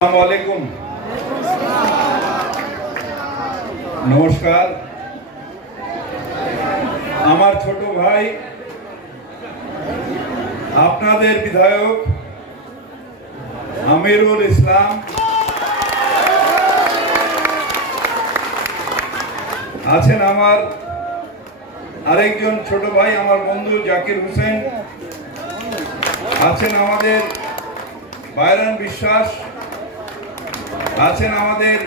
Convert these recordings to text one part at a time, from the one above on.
আসসালামু নমস্কার। আমার ছোট ভাই আপনাদের বিধায়ক আমিরুল ইসলাম আছেন, আমার আরেকজন ছোট ভাই আমার বন্ধু জাকির হোসেন আছেন, আমাদের বাইরান বিশ্বাস আছেন, আমাদের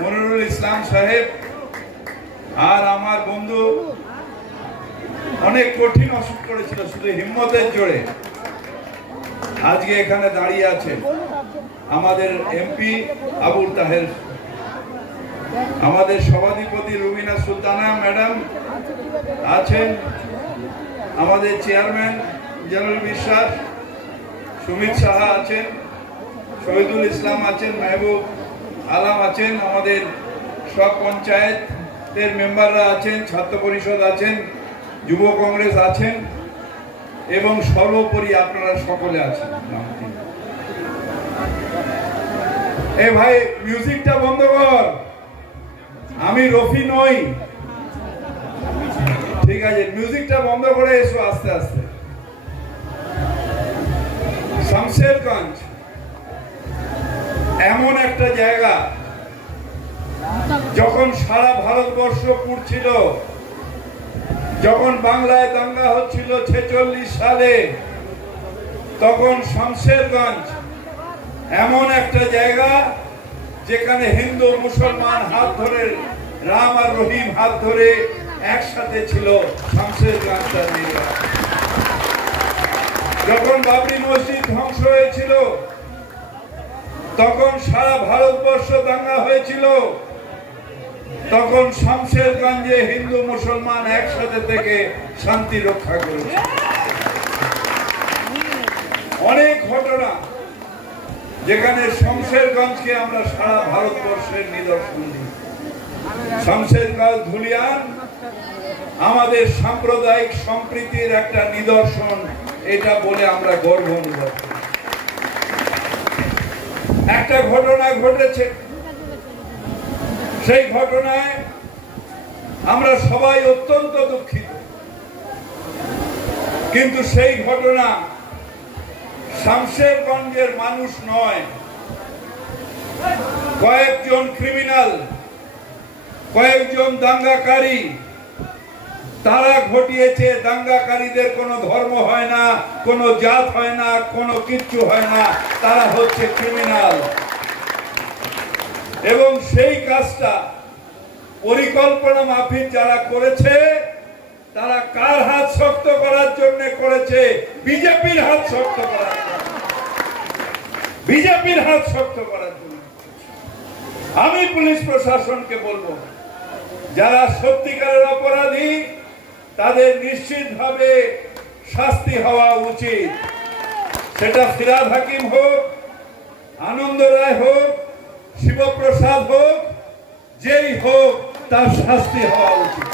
মনিরুল ইসলাম সাহেব, আর আমার বন্ধু অনেক কঠিন অসুখ করেছিল, শুধু হিম্মতের জোরে আজকে এখানে দাঁড়িয়ে আছেন আমাদের এমপি আবুল তাহের, আমাদের সভাধিপতি রুবিনা সুলতানা ম্যাডাম আছেন, আমাদের চেয়ারম্যান জানুল বিশ্বাস, সুমিত সাহা আছেন, শহীদুল ইসলাম আছেন, মেহবুব আলম আছেন, আমাদের সব পঞ্চায়েতের মেম্বাররা আছেন, ছাত্র পরিষদ আছেন, যুব কংগ্রেস আছেন এবং সর্বোপরি আপনারা সকলে আছেন। এ ভাই মিউজিকটা বন্ধ কর, আমি রফি নই, ঠিক আছে? মিউজিকটা বন্ধ করে এসো আস্তে আস্তে। শামশেরগঞ্জ এমন একটা জায়গা, যখন সারা ভারতবর্ষ পুড়ছিল, যখন বাংলায় দাঙ্গা হচ্ছিল 46 সালে, তখন শামশেরগঞ্জ এমন একটা জায়গা যেখানে হিন্দু মুসলমান হাত ধরে, রাম আর রহিম হাত ধরে একসাথে ছিল। শামশেরগঞ্জটা নিয়ে যখন বাবরি মসজিদ ধ্বংস হয়েছিল, তখন সারা ভারতবর্ষ দাঙ্গা হয়েছিল, তখন শামশেরগঞ্জে হিন্দু মুসলমান একসাথে থেকে শান্তি রক্ষা করেছে। অনেক ঘটনা যেখানে শামশেরগঞ্জকে আমরা সারা ভারতবর্ষের নিদর্শন দিই। শামশেরগঞ্জ ধুলিয়ান আমাদের সাম্প্রদায়িক সম্প্রীতির একটা নিদর্শন, এটা বলে আমরা গর্ব অনুভব করি। একটা ঘটনা ঘটেছে, সেই ঘটনায় আমরা সবাই অত্যন্ত দুঃখিত, কিন্তু সেই ঘটনা শামশেরগঞ্জের মানুষ নয়, কয়েকজন ক্রিমিনাল, কয়েকজন দাঙ্গাকারী, তারা ঘটিয়েছে। দাঙ্গাকারীদের কোনো ধর্ম হয় না, কোনো জাত হয় না, কোনো কিচ্ছু হয় না, তারা হচ্ছে ক্রিমিনাল। এবং সেই কাজটা পরিকল্পনা মাফিক যারা করেছে, তারা কার হাত শক্ত করার জন্য করেছে? বিজেপির হাত শক্ত করার জন্য, বিজেপির হাত শক্ত করার জন্য। আমি পুলিশ প্রশাসনকে বলবো, যারা সত্যিকারের অপরাধী তাদের নিশ্চিতভাবে শাস্তি হওয়া উচিত। সেটা ফিরাদ হাকিম হোক, আনন্দ রায় হোক, শিবপ্রসাদ হোক, যেই হোক, তার শাস্তি হওয়া উচিত।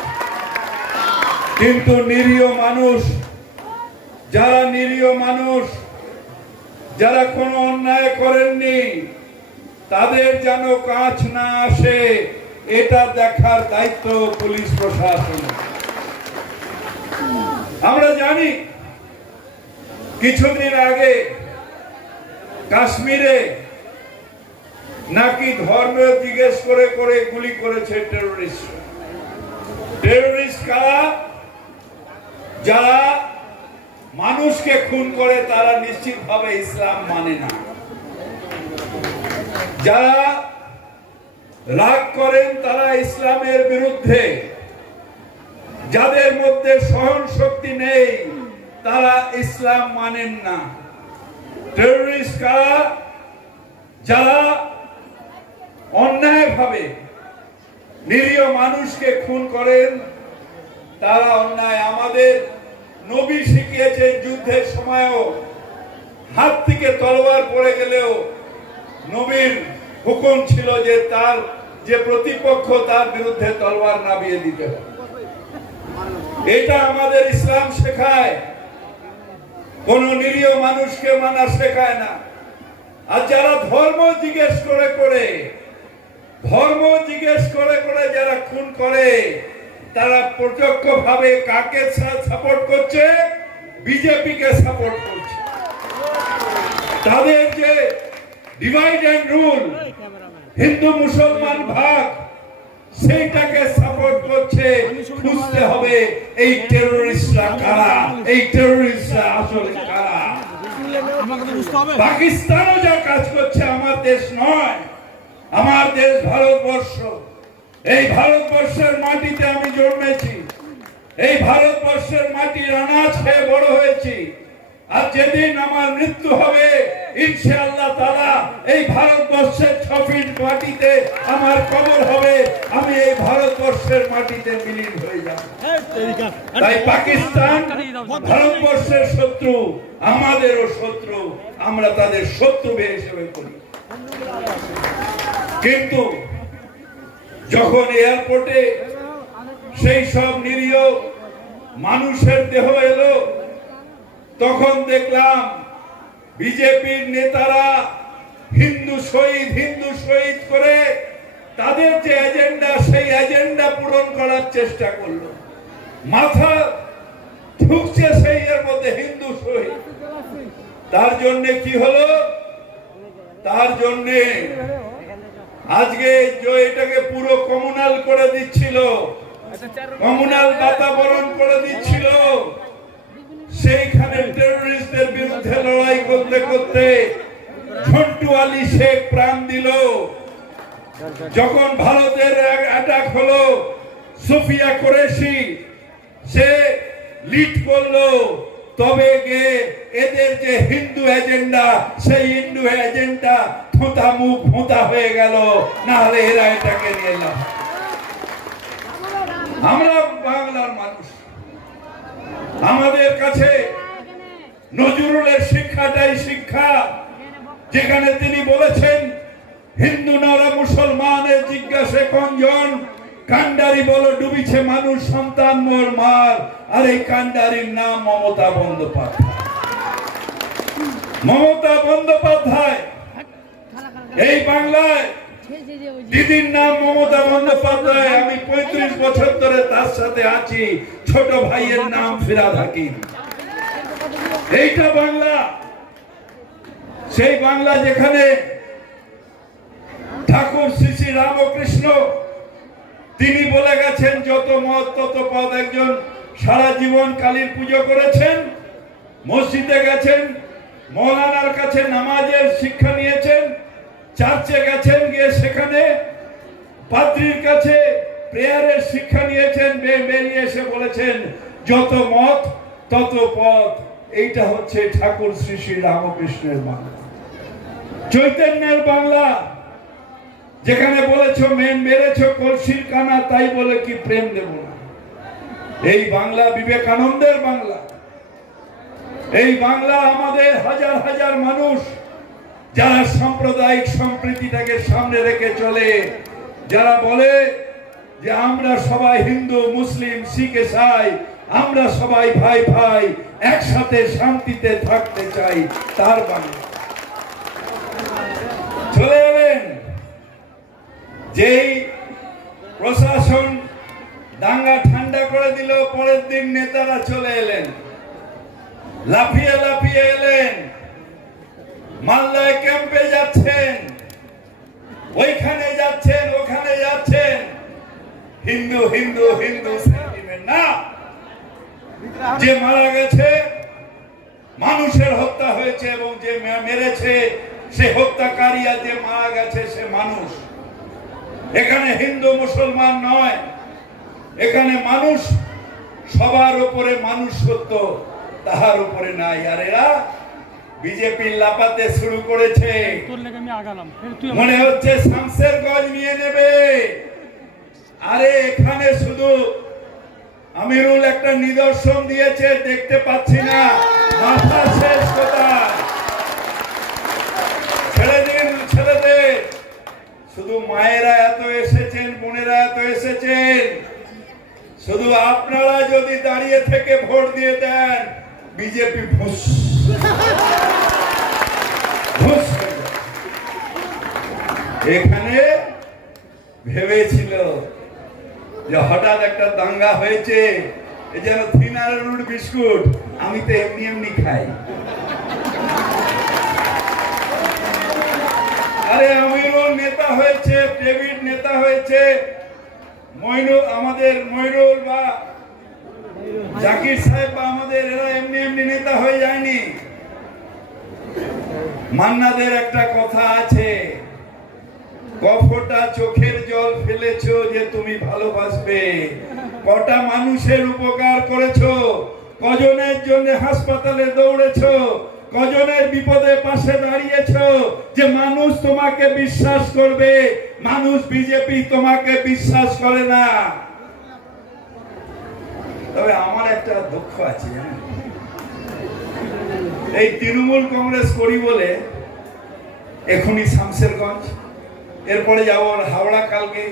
কিন্তু নিরীহ মানুষ, যারা নিরীহ মানুষ, যারা কোনো অন্যায় করেননি, তাদের যেন কাছ না আসে, এটা দেখার দায়িত্ব পুলিশ প্রশাসনের। আমরা জানি কিছুদিন আগে কাশ্মীরে নাকি ধর্ম জিজ্ঞেস করে করে গুলি করেছে টেরোরিস্ট। টেরোরিস্ট কারা? যারা মানুষকে খুন করে, তারা নিশ্চিতভাবে ইসলাম মানে না। যারা রাগ করেন, তারা ইসলামের বিরুদ্ধে। যাদের মধ্যে সহন শক্তি নেই, তারা ইসলাম মানেন না। টেরোরিস্ট কারা? যারা অন্যায়ভাবে নিরীহ মানুষকে খুন করেন, তারা অন্যায়। আমাদের নবী শিখিয়েছেন, যুদ্ধের সময়ও হাত থেকে তলোয়ার পড়ে গেলেও নবীর হুকুম ছিল যে তার যে প্রতিপক্ষ, তার বিরুদ্ধে তলোয়ার নামিয়ে দিতে হবে। এটা আমাদের ইসলাম শেখায়, কোন নিরীহ মানুষকে মানা শেখায় না। আর যারা ধর্ম জিজ্ঞেস করে যারা খুন করে, তারা প্রত্যক্ষভাবে কাকে সাপোর্ট করছে? বিজেপিকে সাপোর্ট করছে। তাদের যে ডিভাইড এন্ড রুল, হিন্দু মুসলমান ভাগ, সেইটাকে সাপোর্ট করছে। বুঝতে হবে এই টেররিস্টরা কারা, এই টেররিস্টরা আসলে কারা। পাকিস্তানও যা কাজ করছে আমার দেশ নয়, আমার দেশ ভারতবর্ষ। এই ভারতবর্ষের মাটিতে আমি জন্মেছি, এই ভারতবর্ষের মাটির আনাজ খেয়ে বড় হয়েছি। আর যেদিন আমার মৃত্যু হবে ইনশাআল্লাহ তাআলা এই ভারতবর্ষের 6 ফিট মাটিতে আমার কবর হবে, আমি এই ভারতবর্ষের মাটিতে বিলীন হয়ে যাব। তাই পাকিস্তান ভারতবর্ষের শত্রু, আমাদেরও শত্রু, আমরা তাদের শত্রু হিসেবে করি। কিন্তু যখন এয়ারপোর্টে সেই সব নিরীহ মানুষের দেহ এলো, তখন দেখলাম বিজেপির নেতারা হিন্দু শহীদ করে তাদের যে এজেন্ডা, সেই এজেন্ডা পূরণ করার চেষ্টা করলো। মাথা ঢুকছে সেই এর মধ্যে হিন্দু শহীদ। তার জন্য কি হলো? তার জন্য আজকে যে এটাকে পুরো কমিউনাল করে দিচ্ছিল, কমিউনাল বাতাবরণ করে দিচ্ছিল, সেইখানে টেররিস্টদের বিরুদ্ধে লড়াই করতে করতে ঝন্টু আলী শেখ প্রাণ দিল। যখন ভারতের অ্যাটাক হলো, সুফিয়া কুরেশি সে লিড করলো, তবে গিয়ে এদের যে হিন্দু এজেন্ডা, সেই হিন্দু এজেন্ডা থোঁতা মুখ ভোঁতা হয়ে গেল। না হলে এরা এটাকে নিয়ে এলাম। আমরা বাংলার মানুষ, আমাদের কাছে নজরুলের শিক্ষাটাই শিক্ষা, যেখানে তিনি বলেছেন হিন্দু নরা মুসলমানের জিজ্ঞাসে কঞ্জন, কান্ডারি বলো ডুবিছে মানুষ সন্তান মোর মার। আর এই কান্ডারির নাম মমতা বন্দ্যোপাধ্যায়। মমতা বন্দ্যোপাধ্যায় এই বাংলায়, দিদির নাম মমতা বন্দ্যোপাধ্যায়। আমি 35 বছর ধরে তার সাথে আছি। ছোট ভাইয়ের নাম ফিরাদ হাকিম। এইটা বাংলা, সেই বাংলা যেখানে ঠাকুর শ্রী শ্রী রামকৃষ্ণ তিনি বলে গেছেন যত মত তত পদ। একজন সারা জীবন কালীর পুজো করেছেন, মসজিদে গেছেন, মৌলানার কাছে নামাজের শিক্ষা নিয়েছেন, চার্চে গেছেন, গিয়ে সেখানে পাদ্রীর কাছে প্রেয়ারের শিক্ষা নিয়েছেন, বেরিয়ে এসে বলেছেন যত মত তত পথ। এইটা হচ্ছে ঠাকুর শ্রী শ্রী রামকৃষ্ণের বাংলা, চৈতন্যের বাংলা, যেখানে বলেছো মেরেছো কলসির কানা, তাই বলে কি প্রেম দেব না। এই বাংলা বিবেকানন্দের বাংলা। এই বাংলা আমাদের হাজার হাজার মানুষ যারা সাম্প্রদায়িক সম্প্রীতিটাকে সামনে রেখে চলে, যারা বলে যে আমরা সবাই হিন্দু মুসলিম শিখ ইসাই, আমরা সবাই ভাই ভাই একসাথে শান্তিতে থাকতে চাই, তার বাংলা। চলে এলেন যেই প্রশাসন দাঙ্গা ঠান্ডা করে দিল, পরের দিন নেতারা চলে এলেন, লাফিয়ে লাফিয়ে এলেন, মালদায় ক্যাম্পে যাচ্ছেন, ওইখানে যাচ্ছেন, ওখানে যাচ্ছেন। হিন্দু হিন্দু হিন্দু সেন্টিমেন্ট না, যে মারা গেছে, মানুষের হত্যা হয়েছে, এবং যে মেরেছে সে হত্যাকারী, আর যে মারা গেছে সে মানুষ। এখানে হিন্দু মুসলমান নয়, এখানে মানুষ, সবার উপরে মানুষ সত্য, তাহার উপরে নাই। আর এরা বিজেপি লাপাতে শুরু করেছে, মনে হচ্ছে শামসের গজ নিয়ে নেবে। আরে এখানে শুধু আমিরুল একটা নিদর্শন দিয়েছে, দেখতে পাচ্ছি না, মাথা শেষ কোথায়। ছেড়ে দিন, ছেড়ে দে। শুধু মায়েরা এত এসেছেন, বোনেরা এত এসেছেন, শুধু আপনারা যদি দাঁড়িয়ে থেকে ভোট দিয়ে দেন, বিজেপি ভুস ভুস হয়ে যাবে। এখানে ভেবেছিল যে হঠাৎ একটা দাঙ্গা হয়েছে, এ যেন থিনার রুট বিস্কুট, আমি তো এমনি এমনি খাই। আরে আমিরুল নেতা হয়েছে, ডেভিড নেতা হয়েছে, আমাদের ময়রুল বা জাকির সাহেব বা আমাদের, এরা এমনি এমনি নেতা হয়ে যায়নি। মান্নাদের একটা কথা আছে, কফটা চোখের জল ফেলেছো যে তুমি ভালোবাসবে, কটা মানুষের উপকার করেছো, কজনের জন্য হাসপাতালে দৌড়েছো, কজনের বিপদে পাশে দাঁড়িয়েছো যে মানুষ তোমাকে বিশ্বাস করবে। মানুষ বিজেপি তোমাকে বিশ্বাস করে না। তবে আমার একটা দুঃখ আছে, এই তৃণমূল কংগ্রেস করি বলে এখনই শামশেরগঞ্জ, এরপরে যাবো হাওড়া, কালকে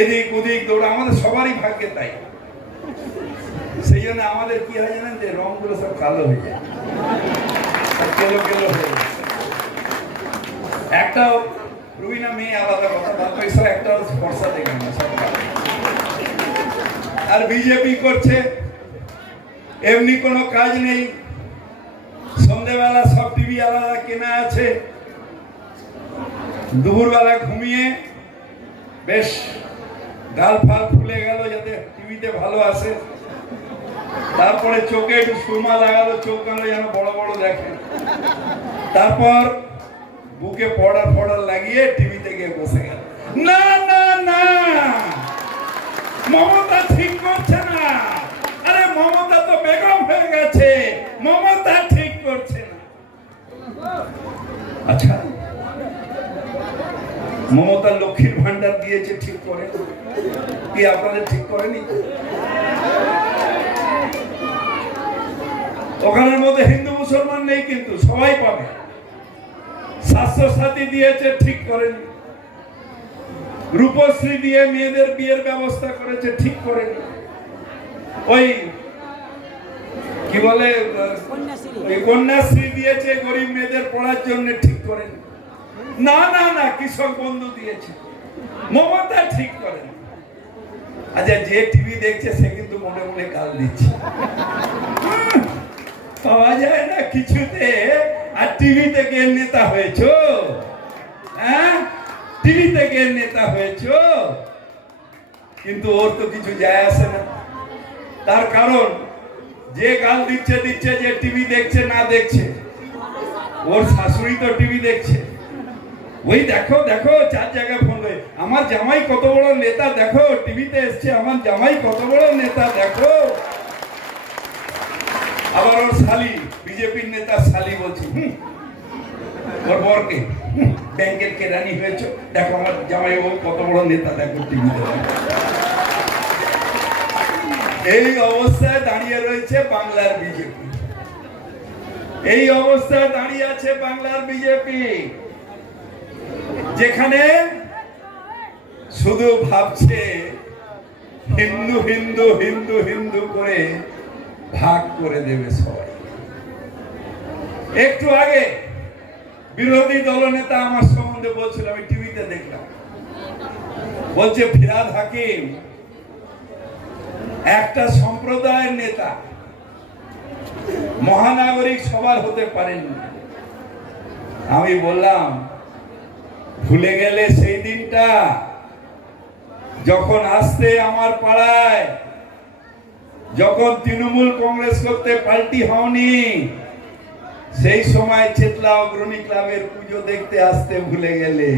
এদিক ওদিক দৌড়া, আমাদের সবারই ভাগ্যে তাই। সেই জন্য আমাদের কি হয় জানেন, যে রংগুলো সব কালো হয়ে যায়, কেলো কেলো হয়ে যায়। একটা রুবিনা মেয়ে আলাদা কথা, তারপর একটা ফর্সা দেখে না সব। আর বিজেপি করছে এমনি কোনো কাজ নেই, সন্ধ্যেবেলা সব টিভি আলাদা কেনা আছে, দুপুরবেলা ঘুমিয়ে বেশ গাল ফাল ফুলে গেল যাতে টিভিতে ভালো আসে, তারপরে চোখে একটু সুরমা লাগালো, চোখ গেল যেন বড় বড় দেখে, তারপর বুকে পড়ার ফড়ার লাগিয়ে টিভিতে গিয়ে বসে গেল। না না না, মমতা ঠিক করছে না। আরে মমতা তো বেগম হয়ে গেছে, মমতা ঠিক করছে না। আচ্ছা, মমতা লক্ষ্মীর ভান্ডার দিয়েছে, ঠিক করে কি আপনাদের ঠিক করেনি? ওখানের মধ্যে হিন্দু মুসলমান নেই, কিন্তু সবাই পাবে। স্বাস্থ্য সাথী দিয়েছে, ঠিক করেনি। রূপশ্রী দিয়ে মেয়েদের বিয়ের ব্যবস্থা করেছে, ঠিক করেনি। ওই কি বলে কন্যাশ্রী দিয়েছে গরিব মেয়েদের পড়ার জন্য, ঠিক করেনি। না না না, কৃষক বন্ধু দিয়েছে, মমতা ঠিক করেন। আচ্ছা, যে টিভি দেখছে সে কিন্তু মনে মনে গাল দিচ্ছে, পাওয়া যায় না কিছুতে। আর টিভি থেকে নেতা হয়েছো, হ্যাঁ, টিভি থেকে নেতা হয়েছো, কিন্তু ওর তো কিছু যায় আসে না। তার কারণ যে গাল দিচ্ছে দিচ্ছে, যে টিভি দেখছে না দেখছে, ওর শাশুড়ি তো টিভি দেখছে। ওই দেখো দেখো, 4 জায়গায় ফোন করে, আমার জামাই কত বড় নেতা দেখো, টিভিতে এসছে, আমার জামাই কত বড় নেতা দেখো। আবার ওর শালি, বিজেপির নেতা শালি বলছে, ওর বরকে, ব্যাংকের কেরানি হয়েছে, দেখো আমার জামাই ও কত বড় নেতা দেখো টিভিতে। এই অবস্থায় দাঁড়িয়ে রয়েছে বাংলার বিজেপি, এই অবস্থায় দাঁড়িয়ে আছে বাংলার বিজেপি, যেখানে শুধু ভাবছে হিন্দু হিন্দু হিন্দু হিন্দু করে ভাগ করে দেবে সবাই। একটু আগে বিরোধী দলনেতা আমার সম্বন্ধে বলছিল, আমি টিভিতে দেখলাম, বলছে ফিরহাদ হাকিম একটা সম্প্রদায়ের নেতা, মহানাগরিক সবার হতে পারেন না। আমি বললাম, ভুলে গেলে সেই দিনটা যখন আসতে আমার পাড়ায়, যখন তৃণমূল কংগ্রেস করতে পাল্টি হওনি, সেই সময় চেতলা অগ্রণী ক্লাবের পুজো দেখতে আসতে ভুলে গেলে।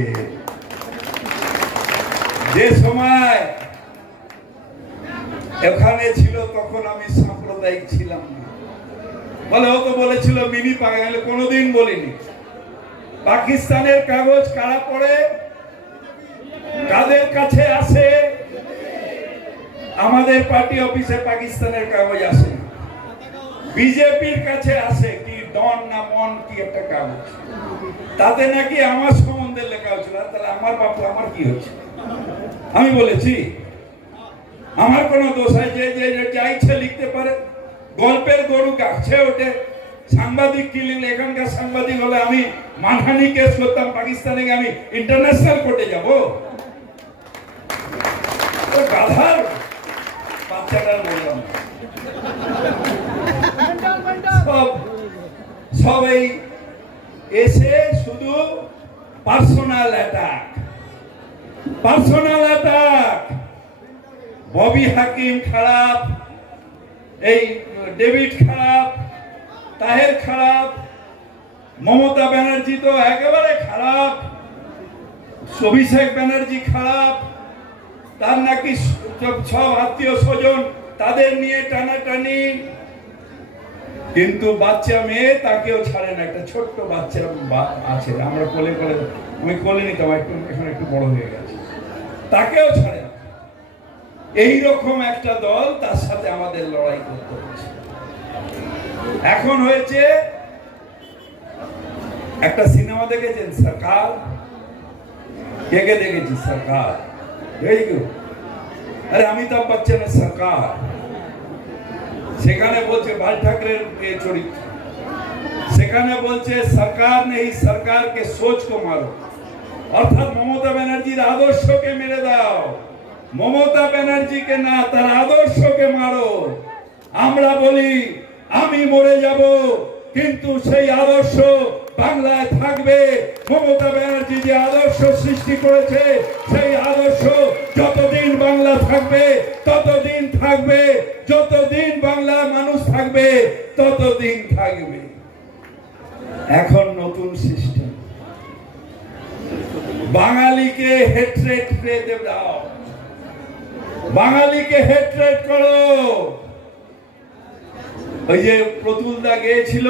যে সময় এখানে ছিল তখন আমি সাম্প্রদায়িক ছিলাম না। বলে ও তো বলেছিল মিনি পাকিস্তান, কোনোদিন বলিনি। পাকিস্তানের কাগজ কারা পড়ে, কাদের কাছে আসে? আমাদের পার্টি অফিসে পাকিস্তানের কাগজ আসে, বিজেপির কাছে আসে। কি ডন না মন কি একটা কাগজ, তাতে নাকি আমার সম্বন্ধে লেখা হয়েছিল। তাহলে আমার বাপু আমার কি হচ্ছে? আমি বলেছি আমার কোন দোষ হয়? যে যা ইচ্ছে লিখতে পারে। গল্পের গরু গাছে ওঠে, সাংবাদিক কিলিং, এখানকার সাংবাদিক হলে আমি মানহানি কেস করতাম পাকিস্তানে, আমি ইন্টারন্যাশনাল কোর্টে যাব? গাধার বাচ্চাটার বললাম সব এই এসে শুধু পার্সোনাল অ্যাটাক। ববি হাকিম খারাপ, এই ডেভিড খারাপ, তাহের খারাপ, মমতা ব্যানার্জি তো একেবারে খারাপ, অভিষেক ব্যানার্জি খারাপ, তার নাকি সব আত্মীয় স্বজন তাদের নিয়ে টানাটানি, কিন্তু বাচ্চা মেয়ে তাকেও ছাড়ে না। একটা ছোট্ট বাচ্চা আছে, আমরা কোলে কোলে, আমি কোলে নিতাম, এখন একটু বড় হয়ে গেছে, তাকেও ছাড়ে না। এইরকম একটা দল, তার সাথে আমাদের লড়াই করতে হচ্ছে। এখন হয়েছে একটা সিনেমা দেখেছেন সরকার? কে কে দেখেছি সরকার? আরে অমিতাভ বচ্চনের সরকার, সেখানে বলছে বাল ঠাকরের চরিত্র, সেখানে বলছে সরকার নেই সরকারকে সোচ কো মারো, অর্থাৎ মমতা ব্যানার্জির আদর্শকে মেরে দাও, মমতা ব্যানার্জিকে না, তার আদর্শকে মারো। আমরা বলি আমি মরে যাব, কিন্তু সেই আদর্শ বাংলায় থাকবে। মমতা ব্যানার্জি যে আদর্শ সৃষ্টি করেছে, সেই আদর্শ যতদিন বাংলা থাকবে ততদিন থাকবে, যতদিন বাংলা মানুষ থাকবে ততদিন থাকবে। এখন নতুন সিস্টেম, বাঙালিকে হেট্রেট পেতে দাও, বাঙালিকে হেট্রেট করো। ওই যে প্রতুল দা গেয়েছিল,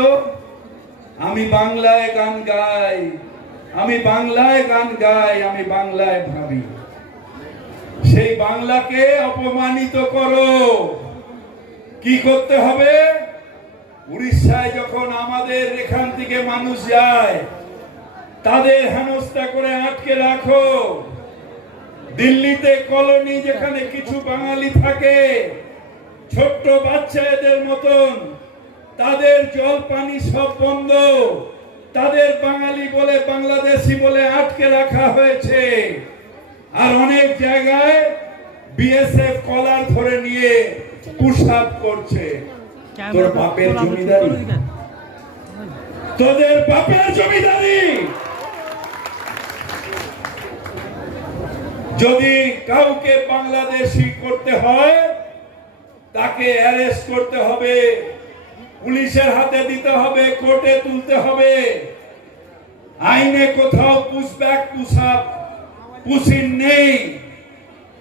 আমি বাংলায় গান গাই, আমি বাংলায় গান গাই, আমি বাংলায় ভাবি। সেই বাংলাকে অপমানিত করো। কি করতে হবে? উড়িষ্যায় যখন আমাদের এখান থেকে মানুষ যায়, তাদের হেনস্থা করে আটকে রাখো। দিল্লিতে কলোনি, যেখানে কিছু বাঙালি থাকে, ছোট্ট বাচ্চাদের মতন, তাদের জল পানি সব বন্ধ, তাদের বাঙালি বলে বাংলাদেশি বলে আটকে রাখা হয়েছে। আর অনেক জায়গায় বিএসএফ কলার ধরে নিয়ে পুশআপ করছে। তোর বাপের জমিদারি, তোদের বাপের জমিদারি। যদি কাউকে বাংলাদেশি করতে হয়, তাকে অ্যারেস্ট করতে হবে, পুলিশের হাতে দিতে হবে, কোর্টে তুলতে হবে। আইনে কোথাও পুশব্যাক পুশআপ পুশিন নেই।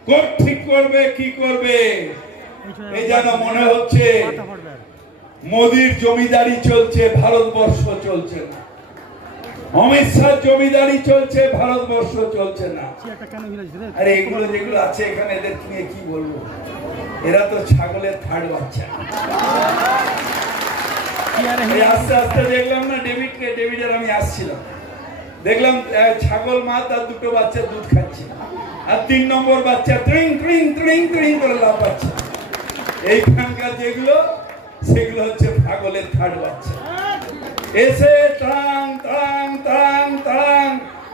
কোর্ট ঠিক করবে কি করবে। এই যেন মনে হচ্ছে মোদির জমিদারি চলছে, ভারতবর্ষ চলছে না। অমিত শাহ জমিদারি চলছে, ভারতবর্ষ চলছে না। আরে এগুলো যেগুলো আছে এখানে, এদের নিয়ে কি বলবো? এরা তো ছাগলের থার্ড বাচ্চা। আস্তে আস্তে দেখলাম না ডেভিডের আমি আসছিলাম, দেখলাম ছাগল মা তার দুটো বাচ্চা দুধ খাচ্ছে, আর 3 নম্বর বাচ্চা ট্রিং ট্রিং ট্রিং ট্রিং করে লাফাচ্ছে। এইখানকার যেগুলো, সেগুলো হচ্ছে ছাগলের থার্ড বাচ্চা। এসে টাং টাং টাং টাং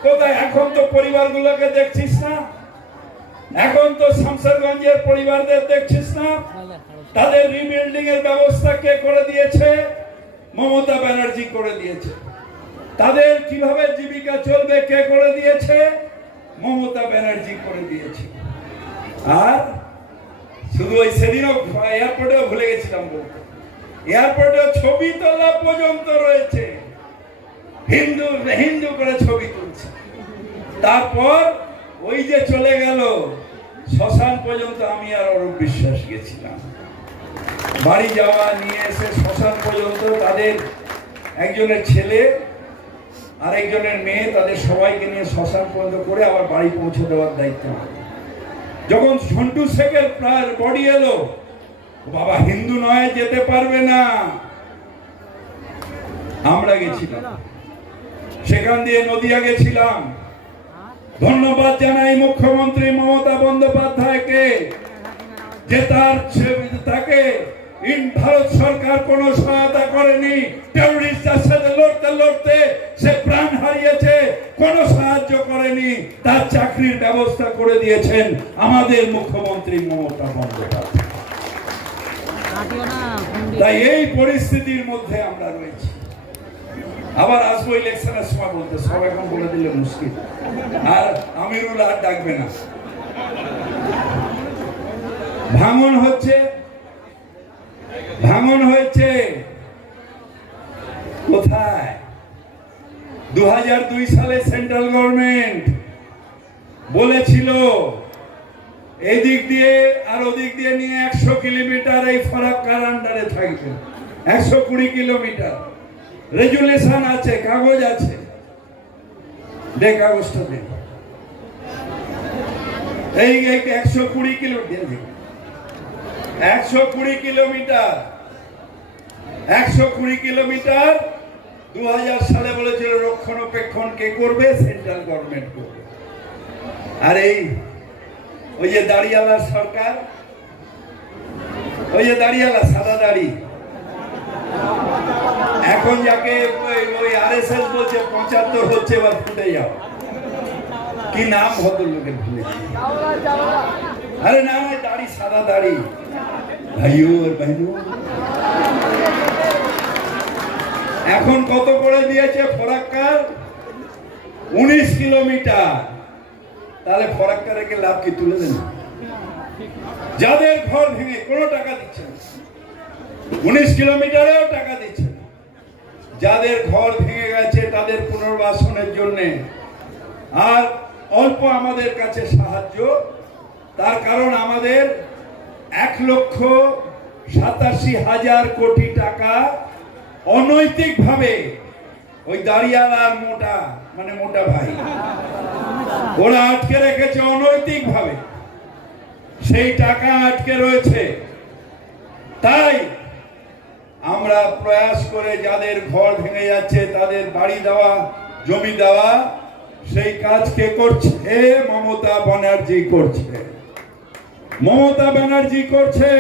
কোথায়? এখন তো পরিবারগুলোকে দেখছিস না, এখন তো শামসেরগঞ্জের পরিবারদের দেখছিস না। তাদের রিবিল্ডিং এর ব্যবস্থা কে করে দিয়েছে? মমতা ব্যানার্জি করে দিয়েছে। তাদের কিভাবে জীবিকা চলবে কে করে দিয়েছে? মমতা ব্যানার্জি করে দিয়েছে। আর শুধু ওই সেদিনও এয়ারপোর্টেও ভুলে গেছিলাম বলতে, এয়ারপোর্টে ছবি তোলা পর্যন্ত রয়েছে, হিন্দু হিন্দু করে ছবি তুলছে। তারপর ওই যে চলে গেল শ্মশান পর্যন্ত, আমি আর অরূপ বিশ্বাস গেছিলাম বাড়ি যাওয়া নিয়ে এসে শ্মশান পর্যন্ত। তাদের একজনের ছেলে আর একজনের মেয়ে, তাদের সবাইকে নিয়ে শ্মশান পর্যন্ত করে আবার বাড়ি পৌঁছে দেওয়ার দায়িত্ব। যখন ঝন্টু শেখের প্রায় বডি এলো, বাবা হিন্দু নয়, যেতে পারবে না। আমরা গেছিলাম, সেখান দিয়ে নদিয়া গেছিলাম। ধন্যবাদ জানাই মুখ্যমন্ত্রী মমতা বন্দ্যোপাধ্যায়কে, যে তাকে ভারত সরকার কোনো সহায়তা করেনি। টেরোরিস্টদের সাথে লড়তে লড়তে সে প্রাণ হারিয়েছে, কোনো সাহায্য করেনি। তার চাকরির ব্যবস্থা করে দিয়েছেন আমাদের মুখ্যমন্ত্রী মমতা বন্দ্যোপাধ্যায়। তাই এই পরিস্থিতির মধ্যে আমরা রয়েছি। আবার আসবো ইলেকশনের সময় বলতে, সব এখন বলে দিলে মুশকিল। আর আমিরুল আর ডাকবে না। ভাঙন হচ্ছে, ভাঙন হয়েছে কোথায়? 2002 সালে সেন্ট্রাল গভর্নমেন্ট বলেছিল এদিক দিয়ে আর ওদিক দিয়ে নিয়ে 100 কিলোমিটার এই ফারাক্কার আন্ডারে থাকবে। 120 কিলোমিটার রেজুলেশন আছে, কাগজ আছে, দে কাগজটা দে। এই 120 কিলোমিটার 120 কিলোমিটার 120 কিলোমিটার 2000 সালে বলেছিল রক্ষণাবেক্ষণ কে করবে? সেন্ট্রাল গভর্নমেন্ট করবে। আর এই ওই যে দাড়িওয়ালা সরকার, ওই যে দাড়িওয়ালা সাদা দাড়ি, এখন যাকে ওই আরএসএস বলছে 75 হচ্ছে, এবার ফুটে যাও। কি নাম ভদ্রলোকের? ভুলে। আরে না, ওই দাড়ি, সাদা দাড়ি। ভাইও ভাইও এখন কত করে দিয়েছে ফরাক্কার? 19 কিলোমিটার। তাহলে ফরাক্কার রেখে লাভ কি? তুলে দেন। যাদের ঘর ভেঙে কোনো টাকা দিচ্ছে না, 19 কিলোমিটারেও টাকা দিচ্ছে না। যাদের ঘর ভেঙে গেছে তাদের পুনর্বাসনের জন্য আর অল্প আমাদের কাছে সাহায্য। তার কারণ আমাদের 1,87,000 কোটি টাকা অনৈতিকভাবে ওই দাঁড়িয়ালার মোটা মানে মোটা ভাই ওরা আটকে রেখেছে অনৈতিকভাবে। সেই টাকা আটকে রয়েছে। তাই আমরা প্রয়াস করে যাদের ঘর ভেঙে যাচ্ছে তাদের বাড়ি দেওয়া, জমি দেওয়া, সেই কাজ কে করছে? মমতা ব্যানার্জি করছে। মমতা ব্যানার্জি করছে।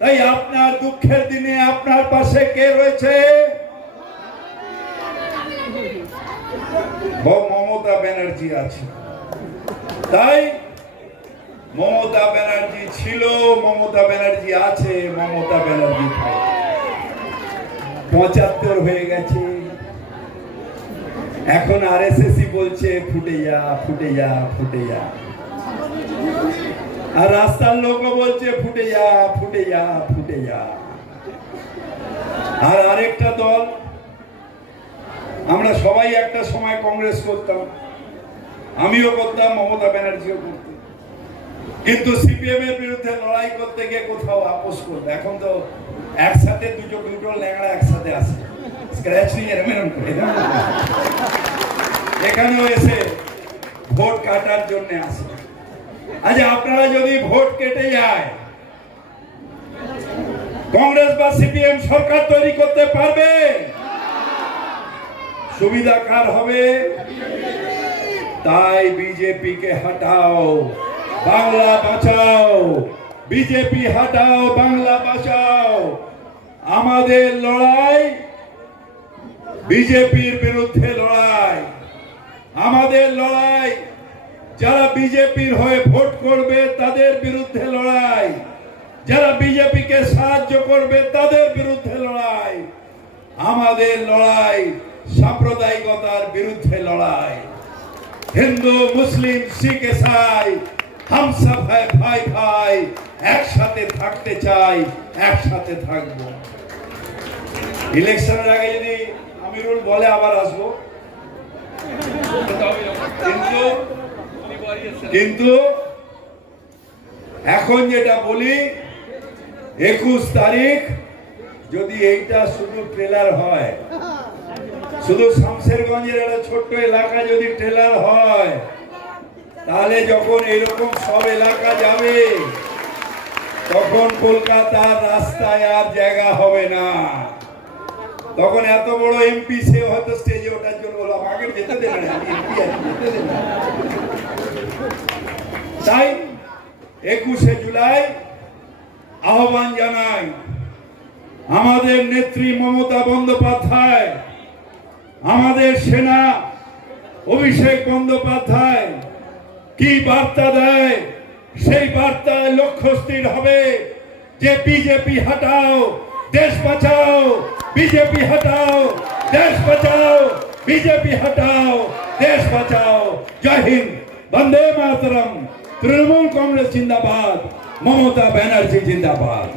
তাই আপনার দুঃখের দিনে আপনার পাশে কে রয়েছে? মমতা ব্যানার্জি আছে। তাই মমতা ব্যানার্জি ছিল, মমতা ব্যানার্জি আছে, মমতা ব্যানার্জি 75 হয়ে গেছে। এখন আরএসএসই বলছে ফুটে যা, ফুটে যা, ফুটে যা। আর রাস্তার লোকও বলছে ফুটে যা, ফুটে যা, ফুটে যা। আর আরেকটা দল, আমরা সবাই একটা সময় কংগ্রেস করতাম, আমিও করতাম, মমতা ব্যানার্জিও করতাম। কিন্তু সিপিএম এর বিরুদ্ধে লড়াই করতে গিয়ে কোথাও আপোষ করবে। এখন তো একসাথে দুটো ল্যাংড়া একসাথে আসে, স্ক্র্যাচ নিয়ে এরম করে এখানেও এসে ভোট কাটার জন্য আসে। আচ্ছা, আপনারা যদি ভোট কেটে যায়, কংগ্রেস বা সিপিএম সরকার তৈরি করতে পারবে? সুবিধা কার হবে? তাই বিজেপি কে হটাও, বাংলা বাঁচাও। বিজেপি হটাও, বাংলা বাঁচাও। আমাদের লড়াই বিজেপির বিরুদ্ধে লড়াই। আমাদের লড়াই যারা বিজেপির হয়ে ভোট করবে তাদের বিরুদ্ধে লড়াই, যারা বিজেপিকে সাহায্য করবে তাদের বিরুদ্ধে লড়াই। আমাদের লড়াই সাম্প্রদায়িকতার বিরুদ্ধে লড়াই। হিন্দু, মুসলিম, শিখ, ইসাই हम सब है भाई भाई, একসাথে থাকতে চাই, একসাথে থাকবো। ইলেকশনের আগে যদি আমিরুল বলে আবার আসবো, কিন্তু এখন যেটা বলি, 21 তারিখ যদি এইটা শুধু ট্রেলার হয়, শুধু শামশেরগঞ্জের একটা ছোট্ট এলাকা যদি ট্রেলার হয়, তাহলে যখন এইরকম সব এলাকা যাবে তখন কলকাতার রাস্তায় আর জায়গা হবে না। তখন এত বড় এমপি সে হয়তো স্টেজে ওঠার জন্য বলো আমাকে যেতে দেবে না, যেতে দেবে না। তাই 21শে জুলাই আহ্বান জানাই, আমাদের নেত্রী মমতা বন্দ্যোপাধ্যায়, আমাদের সেনা অভিষেক বন্দ্যোপাধ্যায় কি বার্তা দেয়, সেই বার্তায় লক্ষ্য স্থির হবে যে বিজেপি হটাও, দেশ বাঁচাও, বিজেপি হটাও, দেশ বাঁচাও, বিজেপি হটাও, দেশ বাঁচাও। জয় হিন্দ, বন্দে মাতরম। তৃণমূল কংগ্রেস জিন্দাবাদ, মমতা ব্যানার্জি জিন্দাবাদ।